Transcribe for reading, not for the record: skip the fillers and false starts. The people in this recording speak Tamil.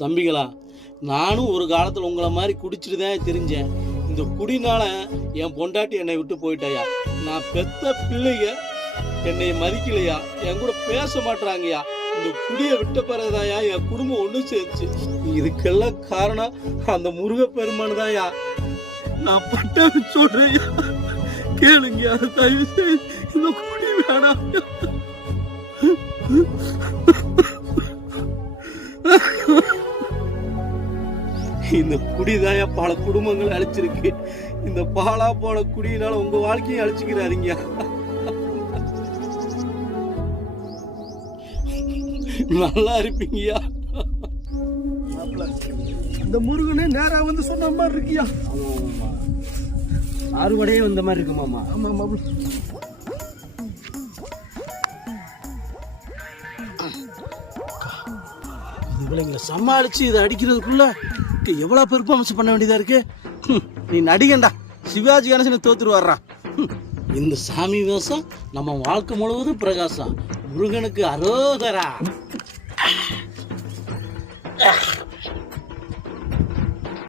தம்பிகளா, நானும் ஒரு காலத்தில் உங்களை மாதிரி குடிச்சிட்டு தான் தெரிஞ்சேன். இந்த குடினால என் பொண்டாட்டி என்னை விட்டு போயிட்டாயா. நான் பெத்த பிள்ளைங்க என்னை மதிக்கலையா, என் கூட பேச மாட்டாங்கய்யா. இந்த குடியை விட்ட பிறகுதாயா என் குடும்பம் ஒன்று சேர்ந்துச்சு. இதுக்கெல்லாம் காரணம் அந்த முருகப்பெருமான் தான்யா. நான் பட்ட சொல்றேன், கேளுங்க. தயவு செய்து இந்த குடி வேணாம். இந்த குடிதாயா பல குடும்பங்கள் அழிச்சிருக்கு. இந்த பாலா போன குடியினால உங்க வாழ்க்கையை அழிச்சுக்கிறாருங்க. நல்லா இருப்பீங்கயா. இந்த முருகனே நேரா வந்து சொன்ன மாதிரி இருக்கியா? ஆறுபடையே வந்த மாதிரி இருக்கு மாமா. ஆமா மாமா. இவளைங்களை சமாளிச்சு இதை அடிக்கிறதுக்குள்ள எவ்வளவு பெர்ஃபார்மன்ஸ் பண்ண வேண்டியதா இருக்கு. நீ நடிகண்டா, சிவாஜி கணேசனை தோத்துரு வர்றா. இந்த சாமி வேஷம் நம்ம வாழ்க்கை முழுவதும் பிரகாசம். முருகனுக்கு அரோகரா.